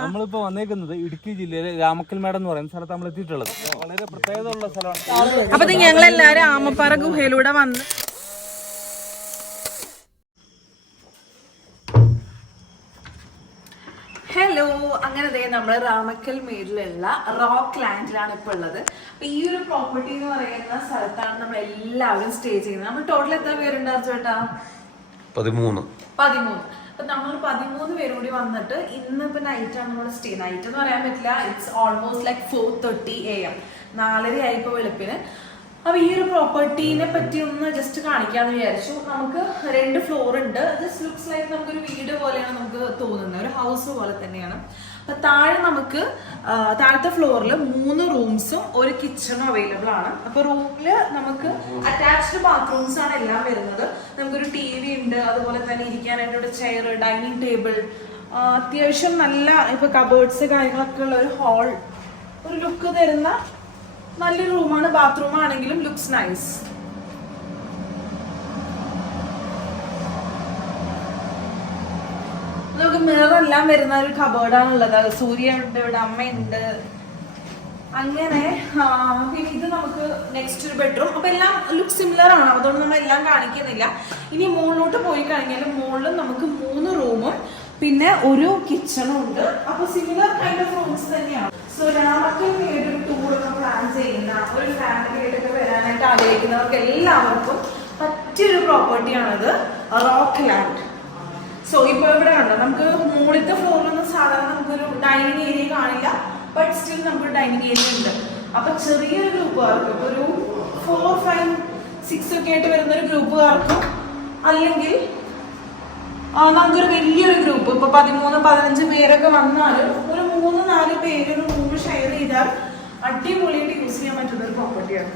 നമ്മളിപ്പോ വന്നേക്കുന്നത് ഇടുക്കി ജില്ലയിലെ രാമക്കൽമേട് എന്ന് പറയുന്ന സ്ഥലത്ത് നമ്മൾ എത്തിയിട്ടുള്ളത്. വളരെ പ്രത്യേകത ഉള്ള സ്ഥലമാണ്. അപ്പൊ ഞങ്ങൾ എല്ലാരും ആമപ്പാറ ഗുഹയിലൂടെ വന്ന് ഹലോ, അങ്ങനെ നമ്മൾ രാമക്കൽ മേടിലുള്ള റോക്ക് ലാൻഡിലാണ് ഇപ്പൊ ഉള്ളത്. അപ്പൊ ഈ ഒരു പ്രോപ്പർട്ടി എന്ന് പറയുന്ന സ്ഥലത്താണ് നമ്മൾ എല്ലാവരും സ്റ്റേ ചെയ്യുന്നത്. നമ്മൾ ടോട്ടൽ എത്ര പേരുണ്ടായിരുന്നു ചേട്ടാ? 13. അപ്പൊ നമ്മൾ 13 പേരും കൂടി വന്നിട്ട് ഇന്നിപ്പോ നൈറ്റ് ആണ് നമ്മൾ സ്റ്റേ. നൈറ്റ് എന്ന് പറയാൻ പറ്റില്ല, ഇറ്റ്സ് ഓൾമോസ്റ്റ് ലൈക്ക് 4:30 AM, 4:30 ആയിപ്പോ വെളുപ്പിന്. അപ്പൊ ഈ ഒരു പ്രോപ്പർട്ടീനെ പറ്റി ഒന്ന് ജസ്റ്റ് കാണിക്കാന്ന് വിചാരിച്ചു. നമുക്ക് 2 ഫ്ലോർ ഉണ്ട്. ജസ്റ്റ് ലുക്സ് ലൈക്ക് നമുക്കൊരു വീട് പോലെയാണ് നമുക്ക് തോന്നുന്നത്, ഒരു ഹൗസ് പോലെ തന്നെയാണ്. അപ്പൊ താഴെ നമുക്ക് താഴത്തെ ഫ്ലോറിൽ 3 റൂംസും ഒരു കിച്ചണും അവൈലബിൾ ആണ്. അപ്പൊ റൂമില് നമുക്ക് അറ്റാച്ച്ഡ് ബാത്റൂംസ് ആണ് എല്ലാം വരുന്നത്. നമുക്കൊരു TV ഉണ്ട്, അതുപോലെ തന്നെ ഇരിക്കാനായിട്ട് ഒരു ചെയർ, ഡൈനിങ് ടേബിൾ, അത്യാവശ്യം നല്ല ഇപ്പൊ കബേർഡ്സ് കാര്യങ്ങളൊക്കെ ഉള്ള ഒരു ഹാൾ, ഒരു ലുക്ക് തരുന്ന നല്ലൊരു റൂമാണ്. ബാത്റൂം ആണെങ്കിലും ലുക്സ് നൈസ്. നമുക്ക് മിറർ എല്ലാം വരുന്ന ഒരു കബേർഡാണുള്ളത്. സൂര്യ ഉണ്ട്, ഇവിടെ അമ്മയുണ്ട്. അങ്ങനെ പിന്നെ ഇത് നമുക്ക് നെക്സ്റ്റ് ഒരു ബെഡ്റൂം. അപ്പൊ എല്ലാം ലുക്ക് സിമിലർ ആണ്, അതുകൊണ്ട് നമ്മൾ എല്ലാം കാണിക്കുന്നില്ല. ഇനി മുകളിലോട്ട് പോയി കഴിഞ്ഞാൽ മുകളിൽ നമുക്ക് 3 റൂമും പിന്നെ ഒരു കിച്ചണും ഉണ്ട്. അപ്പൊ സിമിലർ കൈൻഡ് ഓഫ് റൂംസ് തന്നെയാണ്. സോ രാമക്കൽ ഒരു ടൂർ ഒക്കെ പ്ലാൻ ചെയ്യുന്ന, ഒരു ഫാമിലി ആയിട്ടൊക്കെ വരാനായിട്ട് ആഗ്രഹിക്കുന്നവർക്ക് എല്ലാവർക്കും പറ്റിയൊരു പ്രോപ്പർട്ടിയാണിത്, റോക്ക് ലാൻഡ്. സോ ഇപ്പൊ ഇവിടെ കണ്ടോ, നമുക്ക് മുകളിലത്തെ ഫ്ലോറിലൊന്നും സാധാരണ നമുക്കൊരു ഡൈനിങ് ഏരിയ കാണില്ല, ബട്ട് സ്റ്റിൽ നമുക്ക് ഡൈനിങ് ഏരിയ ഉണ്ട്. അപ്പൊ ചെറിയൊരു ഗ്രൂപ്പുകാർക്ക്, ഇപ്പൊ ഒരു 4, 5, 6 ഒക്കെ ആയിട്ട് വരുന്ന ഒരു ഗ്രൂപ്പുകാർക്കും, അല്ലെങ്കിൽ നമുക്കൊരു വലിയൊരു ഗ്രൂപ്പ് ഇപ്പൊ 13, 15 പേരൊക്കെ വന്നാലും ഒരു 3, 4 പേര് ഒരു റൂം ഷെയർ ചെയ്താൽ അടിപൊളിയായിട്ട് യൂസ് ചെയ്യാൻ പറ്റുന്ന ഒരു പ്രോപ്പർട്ടിയാണ്.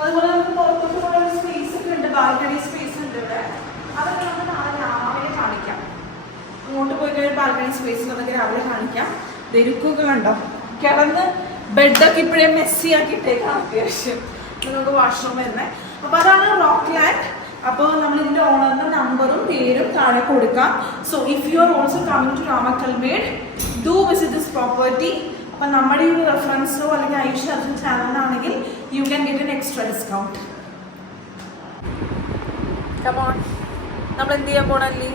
അതുപോലെ നമുക്ക് പുറത്തോട്ട് പോകാൻ സ്പേസ് ഒക്കെ ഉണ്ട്, ബാൽക്കണി സ്പേസ് ഉണ്ട് ഇവിടെ. അതൊക്കെ നമുക്ക് നാളെ രാവിലെ കാണിക്കാം. അങ്ങോട്ട് പോയി കഴിഞ്ഞാൽ ബാൽക്കണി സ്പേസ് നമുക്ക് രാവിലെ കാണിക്കാം. ദരുക്കൊക്കെ കണ്ടോ, കിടന്ന് ബെഡൊക്കെ ഇപ്പോഴേ മെസ്സി ആക്കിയിട്ടേക്കാം. അത്യാവശ്യം നമുക്ക് വാഷ്റൂം വരുന്നത്. അപ്പൊ അതാണ് റോക്ക് ലാൻഡ്. അപ്പോൾ നമ്മൾ ഇതിന്റെ ഓണറിന്റെ നമ്പറും പേരും താഴെ കൊടുക്കാം. So if you are also coming to Ramakkalmedu, do visit this property. അപ്പൊ നമ്മുടെ ഈ റെഫറൻസോ അല്ലെങ്കിൽ ഐഷ അർജുൻ ചാനലിനാണെങ്കിൽ you can get an extra discount. നമ്മൾ എന്ത് ചെയ്യാൻ പോണല്ലേ?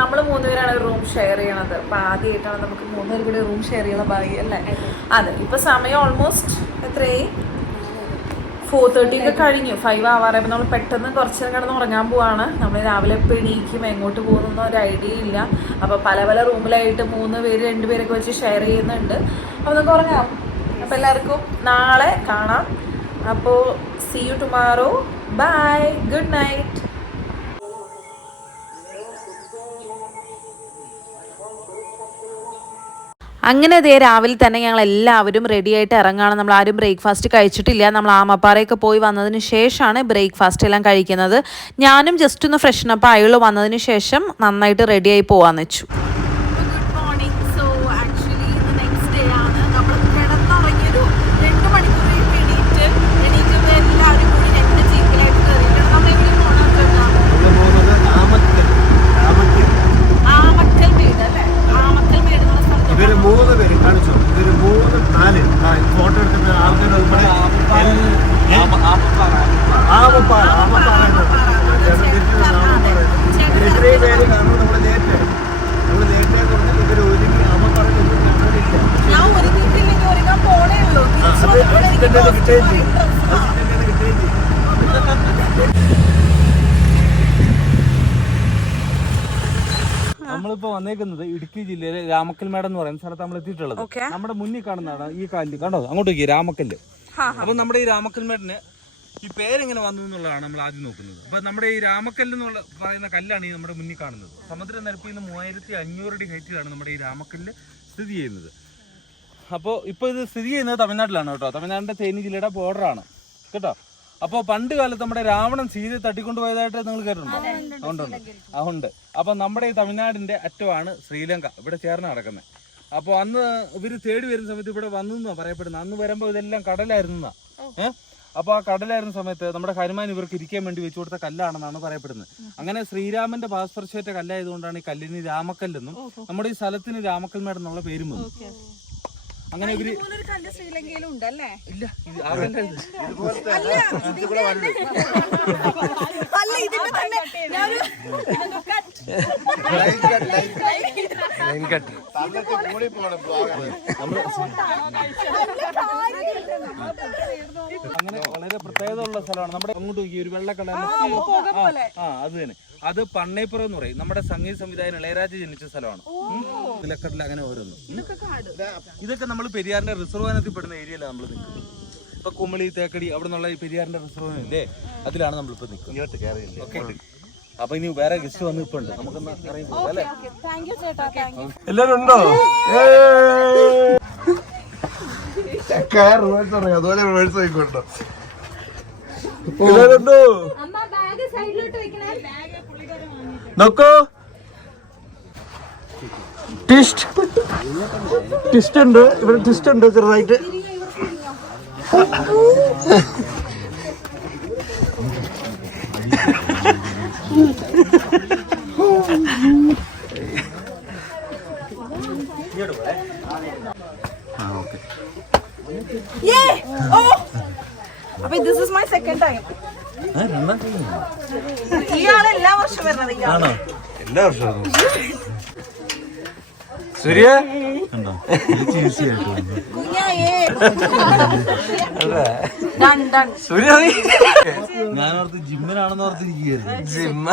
നമ്മൾ 3 പേരാണ് ഒരു റൂം ഷെയർ ചെയ്യണത്. അപ്പൊ ആദ്യമായിട്ടാണ് നമുക്ക് 3 പേര് കൂടി റൂം ഷെയർ ചെയ്യുന്ന ഭാഗ്യം അല്ലേ? അതെ. ഇപ്പൊ സമയം ഓൾമോസ്റ്റ് എത്രയായി? 4:30 ഒക്കെ കഴിഞ്ഞു. 5 ആവാറായപ്പോൾ നമ്മൾ പെട്ടെന്ന് കുറച്ച് നേരം കിടന്ന് ഉറങ്ങാൻ പോവാണ്. നമ്മൾ രാവിലെ എപ്പോൾ എണീക്കും, എങ്ങോട്ട് പോകുന്ന ഒരു ഐഡിയ ഇല്ല. അപ്പോൾ പല റൂമിലായിട്ട് 3 പേര് 2 പേരൊക്കെ വെച്ച് ഷെയർ ചെയ്യുന്നുണ്ട്. അപ്പോൾ നമുക്ക് ഉറങ്ങാം. അപ്പോൾ എല്ലാവർക്കും നാളെ കാണാം. അപ്പോൾ see you tomorrow. Bye, good night. അങ്ങനെ അതേ രാവിലെ തന്നെ ഞങ്ങൾ എല്ലാവരും റെഡി ആയിട്ട് ഇറങ്ങുകയാണ്. നമ്മൾ ആരും ബ്രേക്ക്ഫാസ്റ്റ് കഴിച്ചിട്ടില്ല. നമ്മൾ ആമപ്പാറയൊക്കെ പോയി വന്നതിന് ശേഷമാണ് ബ്രേക്ക്ഫാസ്റ്റ് എല്ലാം കഴിക്കുന്നത്. ഞാനും ജസ്റ്റ് ഒന്ന് ഫ്രഷനപ്പ് ആയുള്ളൂ. വന്നതിന് ശേഷം നന്നായിട്ട് റെഡിയായി പോകാമെന്ന് വെച്ചു. Good morning. So actually next day ആണ്. നമ്മൾ കിടന്നുറങ്ങിയൊരു 2 മണിക്കൂർ എണീറ്റ് എല്ലാവരും കൂടി 2 ജീപ്പിലായിട്ട് കയറിയിട്ടാണ് നമ്മൾ എവിടെ പോകണം ചേട്ടാ? ആമക്കൽ മേട് അല്ലേ? ആമക്കൽ മേട് എന്നുള്ള സ്ഥലത്ത് 3 പേര് കാണിച്ചു. 3, 4 ഫോട്ടോ എടുക്കുന്ന ആൾക്കാർ ഉൾപ്പെടെ ഇത്രയും പേര് കാണുമ്പോൾ നമ്മൾ ലേറ്റ് പറഞ്ഞാൽ ഇവർ ഒരുങ്ങി ആമപ്പാറ ഞാൻ ഒരുങ്ങിയിട്ടില്ലെങ്കിൽ ഒരുങ്ങാൻ പോണേ ഉള്ളൂ. കിട്ടുകയും ചെയ്യും. നമ്മളിപ്പോ വന്നേക്കുന്നത് ഇടുക്കി ജില്ലയിലെ രാമക്കൽമേട് എന്ന് പറയുന്ന സ്ഥലത്ത് നമ്മൾ എത്തിയിട്ടുള്ളത്. നമ്മുടെ മുന്നിൽ കാണുന്നതാണ് ഈ കാലിൽ കണ്ടോ, അങ്ങോട്ട് നോക്കിയ രാമക്കല്ല്. അപ്പൊ നമ്മുടെ ഈ രാമക്കൽമേടിന് ഈ പേരെങ്ങനെ വന്നു എന്നുള്ളതാണ് നമ്മൾ ആദ്യം നോക്കുന്നത്. അപ്പൊ നമ്മുടെ ഈ രാമക്കല്ല് എന്നുള്ള പറയുന്ന കല്ലാണ് ഈ നമ്മുടെ മുന്നിൽ കാണുന്നത്. സമുദ്രനിരപ്പിൽ നിന്ന് 3500 അടി ഹൈറ്റിലാണ് നമ്മുടെ ഈ രാമക്കല്ല് സ്ഥിതി ചെയ്യുന്നത്. അപ്പോൾ ഇപ്പോൾ ഇത് സ്ഥിതി ചെയ്യുന്നത് തമിഴ്നാട്ടിലാണ് കേട്ടോ. തമിഴ്നാടിന്റെ തേനി ജില്ലയുടെ ബോർഡറാണ് കേട്ടോ. അപ്പോൾ പണ്ട് കാലത്ത് നമ്മുടെ രാവണൻ സീതയെ തട്ടിക്കൊണ്ടുപോയതായിട്ട് നിങ്ങൾ കേട്ടിട്ടുണ്ടോ? അതുണ്ട്. അപ്പൊ നമ്മുടെ ഈ തമിഴ്നാടിന്റെ അറ്റമാണ് ശ്രീലങ്ക, ഇവിടെ ചേർന്ന് കിടക്കുന്നത്. അപ്പോൾ അന്ന് ഇവര് തേടി വരുന്ന സമയത്ത് ഇവിടെ വന്നു പറയപ്പെടുന്നത്. അന്ന് വരുമ്പോൾ ഇതെല്ലാം കടലായിരുന്ന അപ്പോൾ ആ കടലായിരുന്ന സമയത്ത് നമ്മുടെ ഹനുമാൻ ഇവർക്ക് ഇരിക്കാൻ വേണ്ടി വെച്ചു കൊടുത്ത കല്ലാണെന്നാണ് പറയപ്പെടുന്നത്. അങ്ങനെ ശ്രീരാമന്റെ പാസ്പർശേറ്റ കല്ലായതുകൊണ്ടാണ് ഈ കല്ലിന് രാമക്കല്ലെന്നും നമ്മുടെ ഈ സ്ഥലത്തിന് രാമക്കൽമേട് എന്നുള്ള പേരും വന്നു. അങ്ങനെ ഇവര് ശ്രീലങ്കയിലും ഉണ്ടല്ലേ? ഇല്ല, അങ്ങനെ വളരെ പ്രത്യേകത ഉള്ള സ്ഥലമാണ്. നമ്മുടെ അങ്ങോട്ട് നോക്കി ഒരു വെള്ള കളർ അത് തന്നെ, അത് പണ്ണേപ്പുറം എന്ന് പറയും. നമ്മുടെ സംഗീത സംവിധായകൻ ഇളയരാജ ജനിച്ച സ്ഥലമാണ്. നിലക്കടൽ അങ്ങനെ ഓരോന്നും. ഇതൊക്കെ നമ്മൾ പെരിയാറിന്റെ റിസർവ് വനത്തിൽ പെടുന്ന ഏരിയയിലാണ് നമ്മൾ നിൽക്കുന്നത്. ഇപ്പൊ കുമളി തേക്കടി അവിടെ നിന്നുള്ള ഈ പെരിയാറിന്റെ റിസർവ് വനല്ലേ, അതിലാണ് നമ്മളിപ്പോ നിൽക്കുന്നത്. ഓക്കെ, അപ്പൊ ഇനി വേറെ ഗസ്റ്റ് വന്ന് ഇപ്പൊ ഉണ്ട്, നമുക്കൊന്ന് അറിയില്ല അല്ലേ? എല്ലാരും ഉണ്ടോ? അതുപോലെ റിവേഴ്സ് ആയിക്കോട്ടോ. എല്ലാരും ഉണ്ടോ? നോക്കോ, ട്വിസ്റ്റ് ഉണ്ട് ഇവിടെ, ട്വിസ്റ്റ് ഉണ്ട് ചെറുതായിട്ട്. അപ്പൊ this is my second time. ഇയാള് എല്ലാ വർഷവും വരുന്നത്? എല്ലാ വർഷവും സൂര്യ സൂര്യ ഞാനോർത്ത് ജിമ്മിനാണെന്ന് ഓർത്തിരിക്കുകയായിരുന്നു. ജിമ്മ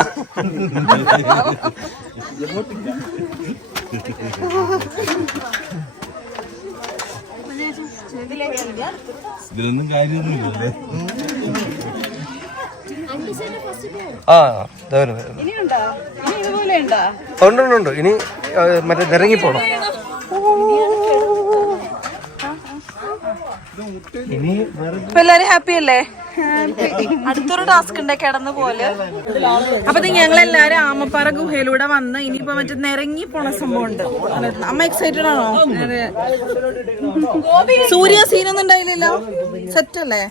ഇതിലൊന്നും കാര്യമൊന്നുമില്ലല്ലേ? ഉണ്ട്. ഇനി മറ്റേ നിരങ്ങി പോണം. എല്ലാരും ഹാപ്പി അല്ലേ? അടുത്തൊരു ടാസ്ക് ഉണ്ട് കിടന്ന് പോലെ. അപ്പൊ ഞങ്ങളെല്ലാരും ആമപ്പാറ ഗുഹയിലൂടെ വന്ന് ഇനിയിപ്പോ മറ്റേ നിരങ്ങി പോണ സംഭവം ഉണ്ട്. അമ്മ എക്സൈറ്റഡ് ആണോ? സൂര്യ സീനൊന്നും ഉണ്ടായില്ലല്ലോ, സെറ്റ് അല്ലേ?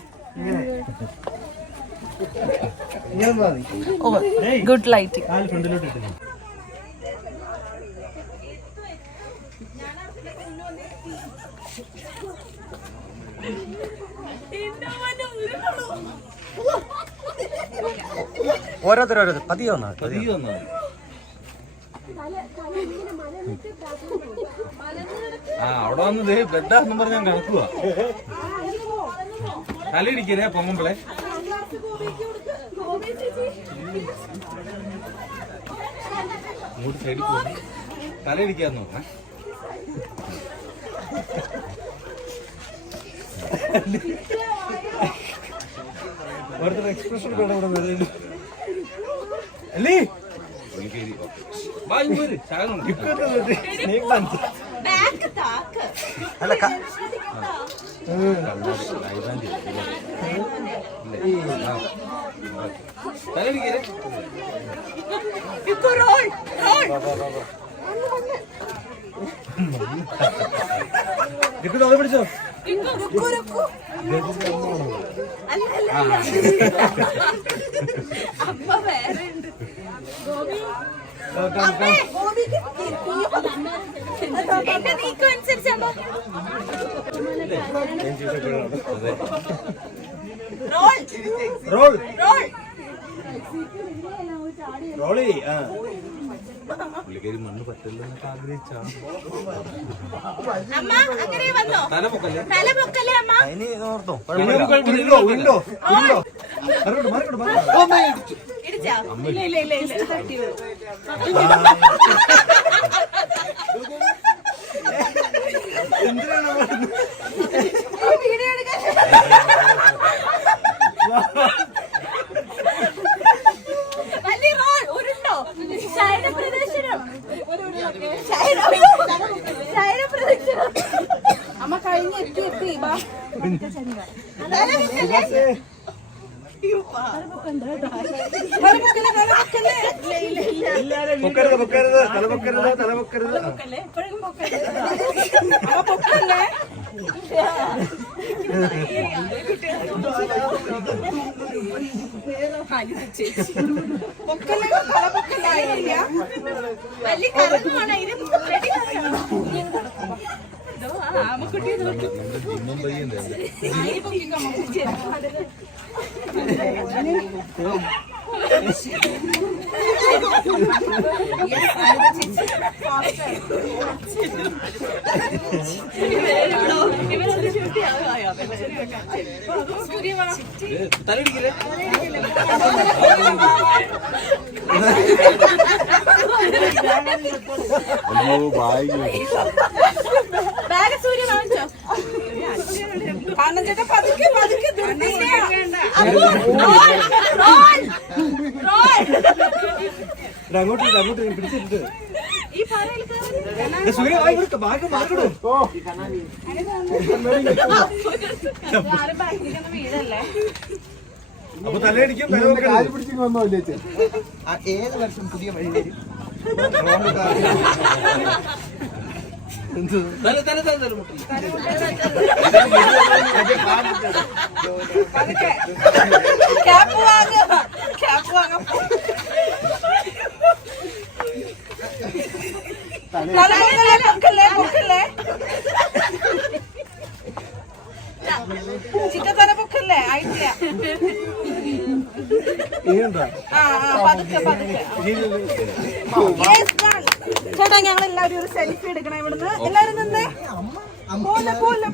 Good lighting. ഓരോരുത്തർ പതിയെ വന്നാ അവിടെ വന്നത് ബെഡാന്നും പറഞ്ഞ് ഞാൻ കിടക്കുക. തലയിടിക്കലേ പൊങ്ങുമ്പളെ. സൈഡിൽ പോകും, തലയിടിക്കാന്ന് നോക്കണേ. ഓരോരുത്തർ എക്സ്പ്രഷൻ ഇവിടെ അല്ലേ? പിടിച്ചോ. പുള്ളിക്കാരി മണ്ണ് പറ്റില്ല എന്നൊക്കെ ആഗ്രഹിച്ചാണ്. അമ്മ കഴിഞ്ഞ് എത്തി അങ്ങോട്ട് പിടിച്ചിട്ട് അപ്പൊ തലയടിക്കും പിടിച്ചു വന്നോ ഇല്ലേ? ഏത് വർഷം പുതിയ വഴി വരും? ചിക്കത്തല പൊക്കല്ലേ ആയിട്ടില്ല. ചേട്ടാ ഞങ്ങൾ എല്ലാവരും ഒരു സെൽഫി എടുക്കണം ഇവിടുന്ന്. എല്ലാരും നിന്നേ. പോലെ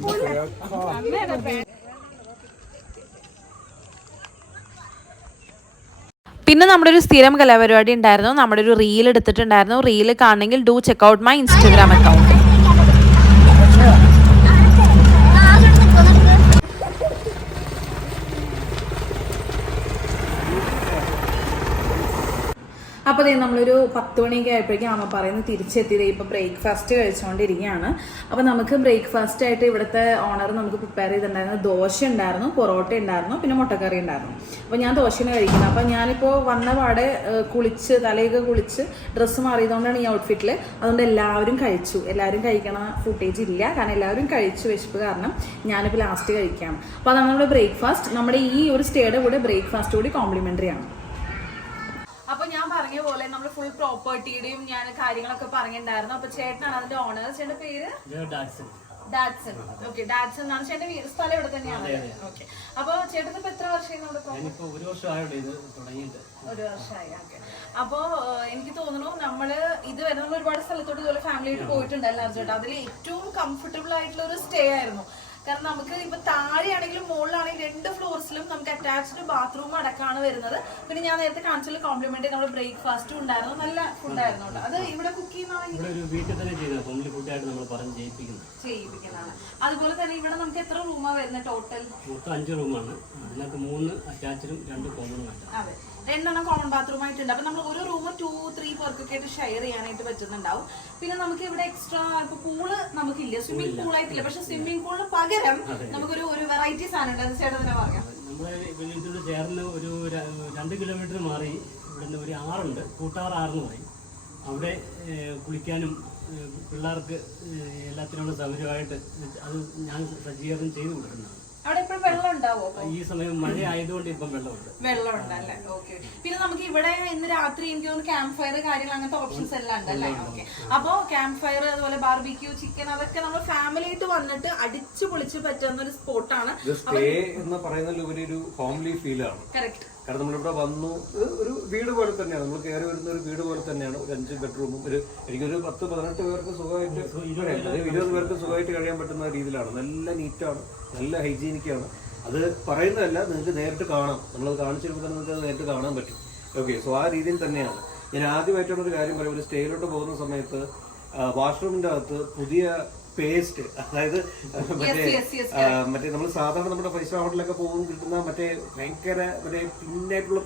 പിന്നെ നമ്മുടെ ഒരു സ്ഥിരം കലാപരിപാടി ഉണ്ടായിരുന്നു. നമ്മുടെ ഒരു റീൽ എടുത്തിട്ടുണ്ടായിരുന്നു. റീൽ കാണണമെങ്കിൽ do check out my Instagram account. അപ്പോൾ അതേ നമ്മളൊരു 10 മണിയൊക്കെ ആയപ്പോഴേക്കും അമ്മ പറയുന്നത് തിരിച്ചെത്തിയത് ഇപ്പോൾ ബ്രേക്ക്ഫാസ്റ്റ് കഴിച്ചുകൊണ്ടിരിക്കുകയാണ്. അപ്പോൾ നമുക്ക് ബ്രേക്ക്ഫാസ്റ്റ് ആയിട്ട് ഇവിടുത്തെ ഓണർ നമുക്ക് പ്രിപ്പയർ ചെയ്തിട്ടുണ്ടായിരുന്നു. ദോശ ഉണ്ടായിരുന്നു, പൊറോട്ട ഉണ്ടായിരുന്നു, പിന്നെ മുട്ടക്കറി ഉണ്ടായിരുന്നു. അപ്പോൾ ഞാൻ ദോശയാണ് കഴിക്കുന്നത്. അപ്പോൾ ഞാനിപ്പോൾ വന്ന പാടെ കുളിച്ച് തലയൊക്കെ കുളിച്ച് ഡ്രസ്സ് മാറിയതുകൊണ്ടാണ് ഈ ഔട്ട്ഫിറ്റിൽ. അതുകൊണ്ട് എല്ലാവരും കഴിച്ചു. എല്ലാവരും കഴിക്കണ ഫുട്ടേജ് ഇല്ല, കാരണം എല്ലാവരും കഴിച്ചു വിശപ്പ് കാരണം. ഞാനിപ്പോൾ ലാസ്റ്റ് കഴിക്കുകയാണ്. അപ്പോൾ അതാണ് നമ്മുടെ ബ്രേക്ക്ഫാസ്റ്റ്. നമ്മുടെ ഈ ഒരു സ്റ്റേയുടെ കൂടെ ബ്രേക്ക്ഫാസ്റ്റ് കൂടി കോംപ്ലിമെൻ്ററി ആണ്. അപ്പൊ ഞാൻ പറഞ്ഞ പോലെ നമ്മൾ ഫുൾ പ്രോപ്പർട്ടിയുടെയും ഞാൻ കാര്യങ്ങളൊക്കെ പറഞ്ഞിട്ടുണ്ടായിരുന്നു. അപ്പൊ ചേട്ടനാണ് അതിന്റെ ഓണർ. ചേട്ടന്റെ പേര് ഡാഡ്സൺ. ഓക്കെ, ഡാഡ്സൺ എന്നാണ് ചേട്ടന്റെ വീട്. സ്ഥലം ഇവിടെ തന്നെയാണ്. ഓക്കെ, അപ്പൊ ചേട്ടൻ ഇപ്പൊ എത്ര വർഷമായി നമ്മുടെ ഒരു വർഷമായി. ഓക്കെ, അപ്പൊ എനിക്ക് തോന്നുന്നു നമ്മള് ഇതുവരെ നമ്മൾ ഒരുപാട് സ്ഥലത്തോട്ട് ഇതുപോലെ ഫാമിലി ആയിട്ട് പോയിട്ടുണ്ട് എല്ലാവരും ചേട്ടാ. അതിൽ ഏറ്റവും കംഫർട്ടബിൾ ആയിട്ടുള്ള ഒരു സ്റ്റേ ആയിരുന്നു. കാരണം നമുക്ക് ഇപ്പൊ താഴെയാണെങ്കിലും മുകളിലാണെങ്കിലും 2 ഫ്ലോർസിലും നമുക്ക് അറ്റാച്ച്ഡ് ബാത്റൂം അടക്കമാണ് വരുന്നത്. പിന്നെ ഞാൻ നേരത്തെ കാണിച്ചുള്ള കോംപ്ലിമെന്റ് നമ്മുടെ ബ്രേക്ക്ഫാസ്റ്റും ഉണ്ടായിരുന്നു. നല്ല ഫുഡായിരുന്നു കേട്ടോ. അത് ഇവിടെ കുക്ക് ചെയ്യിപ്പിക്കുന്നതാണ്. അതുപോലെ തന്നെ ഇവിടെ നമുക്ക് എത്ര റൂമാ വരുന്നത്? ടോട്ടൽ 5 റൂമാണ്. അതിനകത്ത് 3 അറ്റാച്ച്ഡും 2 കോമണും. അതെ, 2 കോമൺ ബാത്റൂം ആയിട്ടുണ്ട്. അപ്പൊ നമ്മൾ ഒരു റൂം 2-3 പേർക്കൊക്കെ ആയിട്ട് ഷെയർ ചെയ്യാനായിട്ട് പറ്റുന്നുണ്ടാവും. പിന്നെ നമുക്ക് ഇവിടെ എക്സ്ട്രാ ഇപ്പൊ പൂള് നമുക്കില്ല, സ്വിമ്മിംഗ് പൂൾ ആയിട്ടില്ല. പക്ഷെ സ്വിമ്മിംഗ് പൂളിന് പകരം നമുക്കൊരു വെറൈറ്റി സാധനം ഉണ്ട്. അത് ചേട്ടൻ തന്നെ പറയാം. നമ്മുടെ ഇതിനോട് ചേർന്ന് ഒരു 2 കിലോമീറ്റർ മാറി ഇവിടുന്ന് ഒരു ആറുണ്ട്, കൂട്ടാർ ആറെന്ന് പറയും. അവിടെ കുളിക്കാനും പിള്ളേർക്ക് എല്ലാത്തിനുള്ള സൗകര്യമായിട്ട് അത് ഞാൻ സജ്ജീകരണം ചെയ്തു കൊടുക്കുന്നതാണ്. അവിടെ ഇപ്പോഴും വെള്ളം ഉണ്ടാവോ? ഈ സമയം മഴ ആയതുകൊണ്ട് ഇപ്പം വെള്ളമുണ്ടല്ലേ? ഓക്കെ. പിന്നെ നമുക്ക് ഇവിടെ ഇന്ന് രാത്രി എനിക്ക് തോന്നുന്നു ക്യാമ്പ് ഫയർ കാര്യങ്ങൾ അങ്ങനത്തെ ഓപ്ഷൻസ് എല്ലാം ഉണ്ടല്ലേ? ഓക്കെ, അപ്പൊ ക്യാമ്പ് ഫയർ അതുപോലെ ബാർബിക്യൂ ചിക്കൻ അതൊക്കെ നമ്മൾ ഫാമിലി ആയിട്ട് വന്നിട്ട് അടിച്ചു പൊളിച്ച് പറ്റുന്ന ഒരു സ്പോട്ടാണ്. സ്റ്റേ എന്ന് പറയുന്നതിലുപരി ഒരു ഹോംലി ഫീലാണ്. കറക്റ്റ്. കാരണം നമ്മളിവിടെ വന്നു ഒരു വീട് പോലെ തന്നെയാണ്. നമ്മൾ കയറി വരുന്ന ഒരു വീട് പോലെ തന്നെയാണ്. ഒരു 5 ബെഡ്റൂമും എനിക്കൊരു 10-18 പേർക്ക് സുഖമായിട്ട് 20 പേർക്ക് സുഖമായിട്ട് കഴിയാൻ പറ്റുന്ന രീതിയിലാണ്. നല്ല നീറ്റാണ്, നല്ല ഹൈജീനിക്കാണ്. അത് പറയുന്നതല്ല, നിങ്ങൾക്ക് നേരിട്ട് കാണാം. നമ്മളത് കാണിച്ചിരുമ്പോൾ തന്നെ നിങ്ങൾക്ക് അത് നേരിട്ട് കാണാൻ പറ്റും. ഓക്കെ, സോ ആ രീതിയിൽ തന്നെയാണ്. ഞാൻ ആദ്യമായിട്ടുള്ളൊരു കാര്യം പറയും. ഒരു സ്റ്റേയിലോട്ട് പോകുന്ന സമയത്ത് വാഷ്റൂമിൻ്റെ അകത്ത് പുതിയ പേസ്റ്റ്, അതായത് മറ്റേ നമ്മൾ സാധാരണ നമ്മുടെ 5 സ്റ്റാർ ഹോട്ടലൊക്കെ പോകുമ്പോൾ കിട്ടുന്ന മറ്റേ ഭയങ്കര പിന്നായിട്ടുള്ള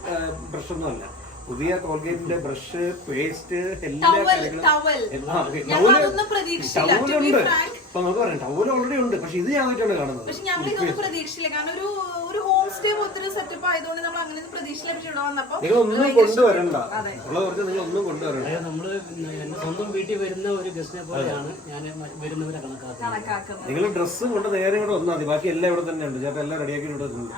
ബ്രഷൊന്നും അല്ല. പുതിയ കോൾഗേറ്റിന്റെ ബ്രഷ്, പേസ്റ്റ്, എല്ലാ കാര്യങ്ങളും ടവലുണ്ട്. ഇപ്പൊ നമുക്ക് പറയാം ടവൽ ഓൾറെഡി ഉണ്ട്. പക്ഷെ ഇത് ഞാൻ ആയിട്ടാണ് കാണുന്നത്. പക്ഷെ ഞങ്ങൾ ഇതൊന്നും പ്രതീക്ഷിച്ചില്ല. കാരണം ഒരു ഹോം ഫസ്റ്റ് ഡേ പോലത്തെ സെറ്റപ്പ് ആയതുകൊണ്ട് നമ്മൾ അങ്ങനെ പ്രതീക്ഷയില്ല. പക്ഷെ ഇവിടെ വന്നപ്പോ നിങ്ങളൊന്നും കൊണ്ടുവരണ്ട, ഉള്ള കുറച്ച് നിങ്ങളൊന്നും കൊണ്ടുവരണ്ട. നമ്മള് എന്റെ സ്വന്തം വീട്ടിൽ വരുന്ന ഒരു ഗസ്റ്റിനെ പോലെയാണ് ഞാൻ വരുന്നവരെ കണക്കാക്കുന്നത്. നിങ്ങൾ ഡ്രസ്സ് കൊണ്ട് നേരെ ഇവിടെ വന്നാൽ മതി, ബാക്കി എല്ലാം ഇവിടെ തന്നെ ഉണ്ട്. ചേട്ടൻ എല്ലാം റെഡിയാക്കി ഇവിടെ ഉണ്ട്.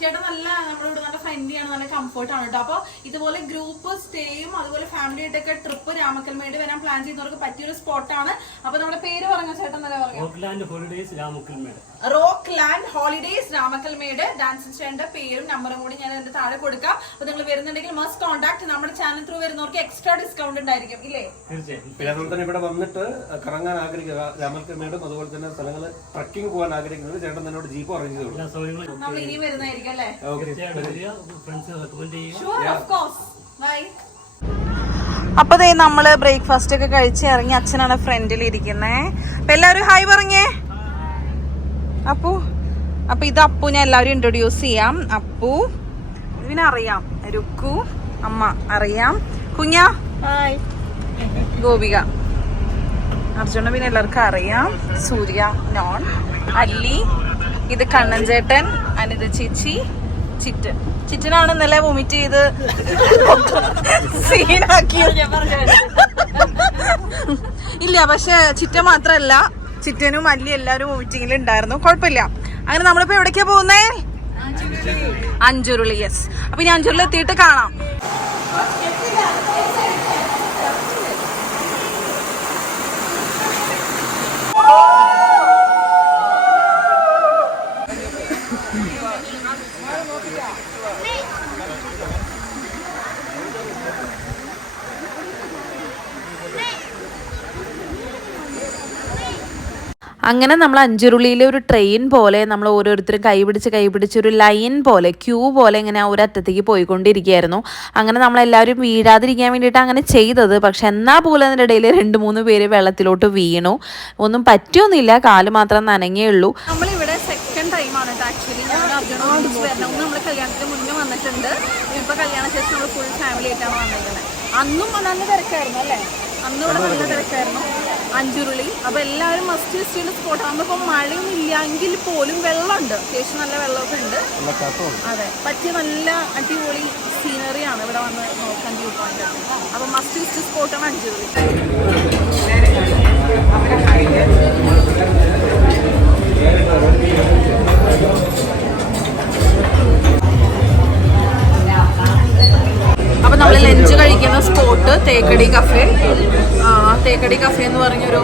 ചേട്ടാ നല്ല നമ്മളിവിടെ നല്ല ഫ്രണ്ട്ലി ആണ്, നല്ല കംഫർട്ട് ആണ് കേട്ടോ. അപ്പൊ ഇതുപോലെ ഗ്രൂപ്പ് സ്റ്റേയും അതുപോലെ ഫാമിലി ആയിട്ടൊക്കെ ട്രിപ്പ് രാമക്കൽമേട് വരാൻ പ്ലാൻ ചെയ്യുന്നവർക്ക് പറ്റിയൊരു സ്പോട്ടാണ്. അപ്പൊ നമ്മുടെ പേര് പറഞ്ഞ ചേട്ടൻ തന്നെ പറയാം. Rockland holidays Ramakkalmedu. Rockland holidays Ramakkalmedu. Dance ചേട്ടന്റെ പേരും നമ്പറും കൂടി ഞാൻ എന്റെ താഴെ കൊടുക്കാം. അപ്പൊ നിങ്ങൾ വരുന്നുണ്ടെങ്കിൽ മസ്റ്റ് കോൺടാക്ട്. നമ്മുടെ ചാനൽ ത്രൂ വരുന്നവർക്ക് എക്സ്ട്രാ ഡിസ്കൗണ്ട് ഉണ്ടായിരിക്കും ഇല്ലേ? തീർച്ചയായും. പിന്നെ അതുപോലെ തന്നെ ഇവിടെ വന്നിട്ട് കറങ്ങാൻ ആഗ്രഹിക്കുക, രാമക്കൽമേടും അതുപോലെ തന്നെ സ്ഥലങ്ങൾ ട്രക്കിംഗ് പോകാൻ ആഗ്രഹിക്കുന്നത് ചേട്ടൻ തന്നോട് ജീപ്പ് അറേഞ്ച് ചെയ്തു. എല്ലാ സൗകര്യങ്ങളും നമ്മൾ ഇനിയും വരുന്നതായിരിക്കും അല്ലേ? ഫ്രണ്ട്സ് റെക്കമെൻഡ് ചെയ്യും. അപ്പൊ ദേ നമ്മള് ബ്രേക്ക്ഫാസ്റ്റ് ഒക്കെ കഴിച്ച് ഇറങ്ങി. അച്ഛനാണ് ഫ്രണ്ടിൽ ഇരിക്കുന്നേ. അപ്പൊ എല്ലാവരും ഹായ് പറഞ്ഞേ. അപ്പു ഇത് അപ്പുനെ എല്ലാവരും ഇൻട്രൊഡ്യൂസ് ചെയ്യാം. അപ്പു ഇതിനറിയാം, രുക്കു അമ്മ അറിയാം, കുഞ്ഞ ഗോപിക, അർജുന പിന്നെ എല്ലാവർക്കും അറിയാം, സൂര്യ നോൺ, അല്ലി, ഇത് കണ്ണൻ ചേട്ടൻ, അനിത ചേച്ചി, ചിറ്റനാണ് ഇന്നലെ വൊമിറ്റ് ചെയ്ത് സീനാക്കി. ഇല്ല പക്ഷെ ചിറ്റ മാത്രല്ല, ചിറ്റനും അല്ലി എല്ലാവരും വൊമിറ്റിങ്ങിൽ ഉണ്ടായിരുന്നു. കുഴപ്പമില്ല. അങ്ങനെ നമ്മളിപ്പോ എവിടേക്കാ പോകുന്നേ? അഞ്ചുരുളി. യെസ്. അപ്പൊ ഇനി അഞ്ചുരുളി എത്തിയിട്ട് കാണാം. അങ്ങനെ നമ്മൾ അഞ്ചുരുളിയിലെ ഒരു ട്രെയിൻ പോലെ നമ്മൾ ഓരോരുത്തരും കൈപിടിച്ച് ഒരു ലൈൻ പോലെ ക്യൂ പോലെ ഇങ്ങനെ ആ ഒരു അറ്റത്തേക്ക് പോയിക്കൊണ്ടിരിക്കുകയായിരുന്നു. അങ്ങനെ നമ്മളെല്ലാവരും വീഴാതിരിക്കാൻ വേണ്ടിയിട്ട് അങ്ങനെ ചെയ്തത്. പക്ഷെ എന്നാൽ പോലും അതിൻ്റെ ഇടയിൽ 2-3 പേര് വെള്ളത്തിലോട്ട് വീണു. ഒന്നും പറ്റിയൊന്നുമില്ല, കാല് മാത്രം നനങ്ങേ ഉള്ളൂ. നമ്മളിവിടെ സെക്കൻഡ് ടൈമാണ് ആക്ച്വലി. ഞാൻ അർജുന വരണം. നമ്മൾ കല്യാണത്തിന് മുന്നേ വന്നിട്ടുണ്ട്. ഇപ്പൊ കല്യാണശേഷം നമ്മൾ ഫുൾ ഫാമിലി ആയിട്ടാണ് വന്നിരിക്കുന്നത്. അന്നും നല്ല തിരക്കായിരുന്നു അല്ലേ? അന്ന് ഇവിടെ നല്ല തിരക്കായിരുന്നു അഞ്ചുരുളി. അപ്പൊ എല്ലാവരും മസ്റ്റ് വിസിറ്റ് സ്പോട്ടാണ്. ഇപ്പൊ മഴയൊന്നും ഇല്ലെങ്കിൽ പോലും വെള്ളമുണ്ട്, അത്യാവശ്യം നല്ല വെള്ളമൊക്കെ ഉണ്ട്. അതെ, പറ്റിയ നല്ല അടിപൊളി സീനറിയാണ് ഇവിടെ വന്ന് നോക്കാൻ വ്യൂ പോയിന്റ്. അപ്പൊ മസ്റ്റ് വിസിറ്റ് സ്പോട്ടാണ് അഞ്ചുരുളി. അപ്പോൾ നമ്മൾ ലഞ്ച് കഴിക്കുന്ന spot Thekkady cafe. Thekkady cafe എന്ന് പറഞ്ഞൊരു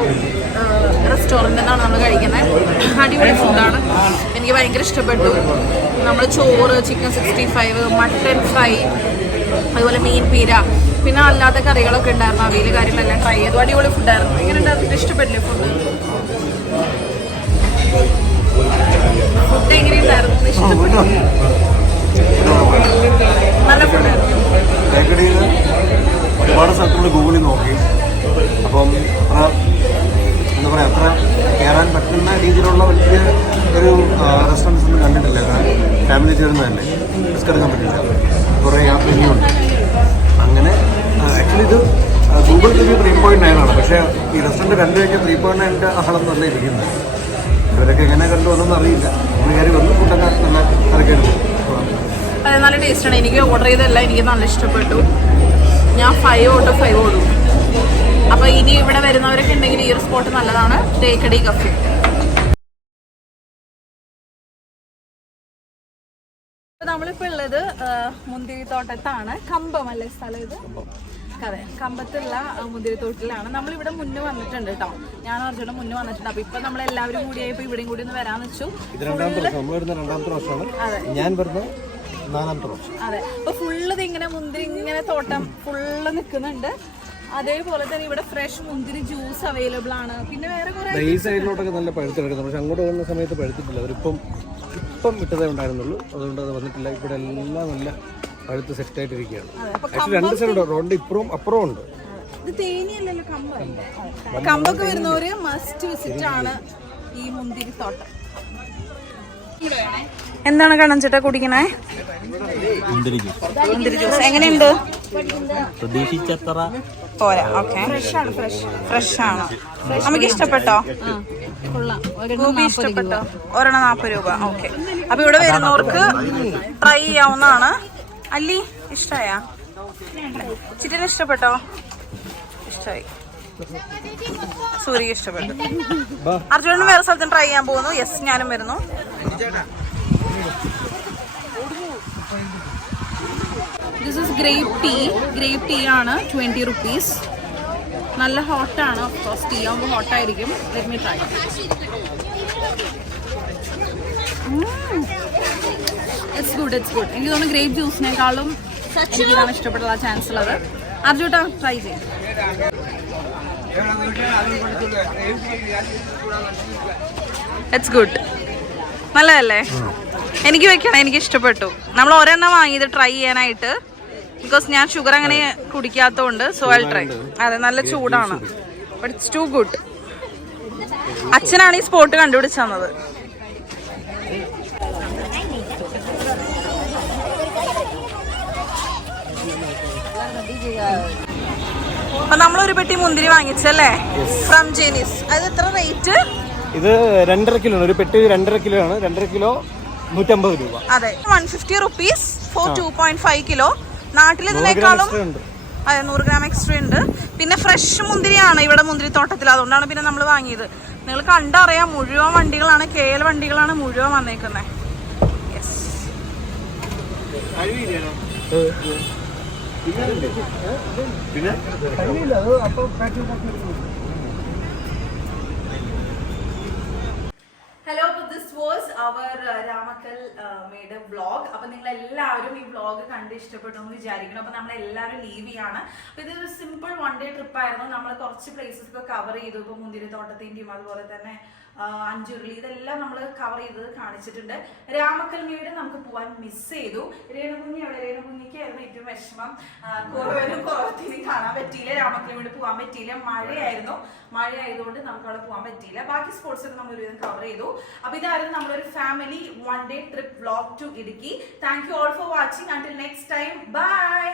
റെസ്റ്റോറൻറ്റിൽ നിന്നാണ് നമ്മൾ കഴിക്കുന്നത്. അടിപൊളി ഫുഡാണ്, എനിക്ക് ഭയങ്കര ഇഷ്ടപ്പെട്ടു. നമ്മൾ ചോറ്, ചിക്കൻ 65, മട്ടൻ ഫ്രൈ, അതുപോലെ മീൻ പീര, പിന്നെ അല്ലാത്ത കറികളൊക്കെ ഉണ്ടായിരുന്നു. അവിയൽ കാര്യങ്ങളെല്ലാം ട്രൈ ചെയ്തു. അടിപൊളി ഫുഡായിരുന്നു. എങ്ങനെ ഉണ്ടായിരുന്നു? ഇഷ്ടപ്പെട്ടില്ലേ ഫുഡ്? ഫുഡ് എങ്ങനെയുണ്ടായിരുന്നു? ഇഷ്ടപ്പെട്ടു. നല്ല ഫുഡായിരുന്നു. തേക്കടിയിൽ ഒരുപാട് സ്ഥലത്തുള്ള ഗൂഗിളിൽ നോക്കി. അപ്പം എന്താ പറയുക, അത്ര കയറാൻ പറ്റുന്ന രീതിയിലുള്ള വലിയ ഒരു റെസ്റ്റോറൻറ്റ്സ് ഒന്നും കണ്ടിട്ടില്ല. ഫാമിലി ചേർന്നതല്ലേ, റിസ്ക് എടുക്കാൻ പറ്റില്ല. കുറേ യാത്ര ഇനിയുണ്ട്. അങ്ങനെ ആക്ച്വലി ഇത് ഗൂഗിൾ റിവ്യൂ 3.9 ആണ്. പക്ഷേ ഈ റെസ്റ്റോറൻറ്റ് കണ്ടു കഴിഞ്ഞാൽ 3.9 ആളെന്നല്ല ഇരിക്കുന്നത്. ഇവരൊക്കെ എങ്ങനെ കണ്ടുവന്നൊന്നും അറിയില്ല. നമ്മൾ കയറി വന്ന് ഫുഡൊക്കെ നല്ല തിരക്കെടുത്തു. അതെ, നല്ല ടേസ്റ്റാണ്. എനിക്ക് ഓർഡർ ചെയ്തതെല്ലാം എനിക്ക് നല്ല ഇഷ്ടപ്പെട്ടു. ഞാൻ 5/5 കൊടുക്കും. അപ്പോൾ ഇനി ഇവിടെ വരുന്നവരൊക്കെ ഉണ്ടെങ്കിൽ ഈ ഒരു സ്പോട്ട് നല്ലതാണ്, തേക്കടി കഫേ. നമ്മളിപ്പോൾ ഉള്ളത് മുന്തിരിത്തോട്ടത്താണ്. കമ്പമല്ലേ സ്ഥലം ഇത്? അതെ, കമ്പത്തുള്ള മുന്തിരിത്തോട്ടിലാണ്. നമ്മളിവിടെ മുന്നേ വന്നിട്ടുണ്ട് കേട്ടോ. ഞാൻ അർജുന മുന്നേ വന്നിട്ടുണ്ട്. അപ്പൊ ഇപ്പൊ നമ്മളെല്ലാവരും കൂടിയായപ്പോൾ ഇവിടെയും കൂടി ഒന്ന് വരാന്ന് വെച്ചു. അതെ, അപ്പൊ ഫുള്ള് ഇങ്ങനെ മുന്തിരി ഇങ്ങനെ തോട്ടം ഫുള്ള് നിൽക്കുന്നുണ്ട്. അതേപോലെ തന്നെ ഇവിടെ ഫ്രഷ് മുന്തിരി ജ്യൂസ് അവൈലബിൾ ആണ്. പിന്നെ വേറെ കുറെ ഈ സൈഡിലോട്ടൊക്കെ നല്ല പഴുത്തെടുക്കുന്നത്. പക്ഷെ അങ്ങോട്ട് പോകുന്ന സമയത്ത് പഴുത്തിട്ടില്ല. അവരിപ്പം ഇട്ടതേ ഉണ്ടായിരുന്നുള്ളൂ, അതുകൊണ്ട് അത് വന്നിട്ടില്ല. ഇവിടെ എല്ലാം നല്ല പഴുത്ത് സെറ്റ് ആയിട്ടിരിക്കുകയാണ്. ആക്ച്വലി 2 സൈഡ് റോഡിന്റെ ഇപ്പുറവും അപ്പുറവും ഉണ്ട്. ഇത് തേനിയല്ലല്ലോ, കമ്പൊക്കെ വരുന്നവര് മസ്റ്റ് വിസിറ്റ് ആണ് ഈ മുന്തിരി തോട്ടം. എന്താണ് കണ്ണൻ ചേട്ടാ കുടിക്കണേ? മുന്തിരി ജ്യൂസ്. എങ്ങനെയുണ്ട്? പ്രതീക്ഷിച്ചത്ര പോരാ. ഓക്കെ, ഫ്രഷ് ആണ്. നമുക്ക് ഇഷ്ടപ്പെട്ടോ? ഗോപി ഇഷ്ടപ്പെട്ടോ? 1 40 രൂപ. ഓക്കെ, അപ്പൊ ഇവിടെ വരുന്നവർക്ക് ട്രൈ ചെയ്യാവുന്നതാണ്. അല്ലി ഇഷ്ടായ? ചിറ്റിന് ഇഷ്ടപ്പെട്ടോ? ഇഷ്ടായി. സൂര്യക്ക് ഇഷ്ടപ്പെട്ടു. അർജുനനും വേറെ സ്ഥലത്തും ട്രൈ ചെയ്യാൻ പോകുന്നു. യെസ്, ഞാനും വരുന്നു. ദിസ് ഇസ് ഗ്രേപ്പ് ടീ ആണ്. 20 rupees. നല്ല ഹോട്ടാണ്. ഓഫ്കോഴ്സ് ടീ ആകുമ്പോൾ ഹോട്ടായിരിക്കും. Let me try. It's good. എനിക്ക് തോന്നുന്നു ഗ്രേപ്പ് ജ്യൂസിനേക്കാളും എനിക്കിതാണ് ഇഷ്ടപ്പെട്ടുള്ള ചാൻസ് ഉള്ളത്. അർജുട്ടാ ട്രൈ ചെയ്യും. It's good. നല്ലതല്ലേ? എനിക്ക് വെക്കണം, എനിക്ക് ഇഷ്ടപ്പെട്ടു. നമ്മൾ ഒരെണ്ണം വാങ്ങിയത് ട്രൈ ചെയ്യാനായിട്ട്, ബിക്കോസ് ഞാൻ ഷുഗർ അങ്ങനെ കുടിക്കാത്തതുകൊണ്ട്. So I try. അതെ, നല്ല ചൂടാണ്. But it's too good. അച്ഛനാണ് ഈ സ്പോട്ട് കണ്ടുപിടിച്ചു തന്നത്. അപ്പൊ നമ്മളൊരു പെട്ടി മുന്തിരി വാങ്ങിച്ചല്ലേ, ഫ്രം ജെനീസ്. അത് എത്ര റേറ്റ്? ഇത് 2.5 കിലോ, ഒരു പെട്ടി 2.5 കിലോ ആണ്. 2.5 കിലോ 150 രൂപ. അതെ, 150 rupees ഫോർ 2.5 കിലോ. നാട്ടിൽ ഇതിനേക്കാളും അതെ 100 ഗ്രാം എക്സ്ട്രാ ഉണ്ട്. പിന്നെ ഫ്രഷ് മുന്തിരിയാണ് ഇവിടെ മുന്തിരിത്തോട്ടത്തിൽ, അതുകൊണ്ടാണ് പിന്നെ നമ്മൾ വാങ്ങിയത്. നിങ്ങൾ കണ്ടറിയാം, മുഴുവൻ വണ്ടികളാണ്, KL വണ്ടികളാണ് മുഴുവൻ വന്നേക്കുന്നത്. Yes. Hello, this was our Ramakkalmedu vlog. അപ്പൊ നിങ്ങൾ എല്ലാവരും ഈ വ്ളോഗ് കണ്ട് ഇഷ്ടപ്പെട്ടു എന്ന് വിചാരിക്കണം. അപ്പൊ നമ്മൾ എല്ലാവരും ലീവ് ചെയ്യാണ്. അപ്പൊ ഇതൊരു സിമ്പിൾ 1 day ട്രിപ്പ് ആയിരുന്നു. നമ്മൾ കുറച്ച് പ്ലേസസ് ഒക്കെ കവർ ചെയ്തു. ഇപ്പൊ മുന്തിരിത്തോട്ടത്തിന്റെയും അതുപോലെ തന്നെ അഞ്ചുരുളി, ഇതെല്ലാം നമ്മൾ കവർ ചെയ്തത് കാണിച്ചിട്ടുണ്ട്. രാമക്കൽ മേട് നമുക്ക് പോകാൻ മിസ് ചെയ്തു. രേണുകുഞ്ഞി അവിടെ, രേണുകുഞ്ഞിക്കായിരുന്നു ഏറ്റവും വിഷമം. കുറവനും കുറവത്തിനും കാണാൻ പറ്റിയില്ല. രാമക്കൽ മേട് പോകാൻ പറ്റിയില്ല, മഴയായിരുന്നു. മഴ ആയതുകൊണ്ട് നമുക്ക് അവിടെ പോകാൻ പറ്റിയില്ല. ബാക്കി സ്പോർട്സ് ഒക്കെ നമ്മൾ ഒരുവിധം കവർ ചെയ്തു. അപ്പൊ ഇതായിരുന്നു നമ്മളൊരു family 1 day trip vlog to Idukki. Thank you all for watching. Until next time, by.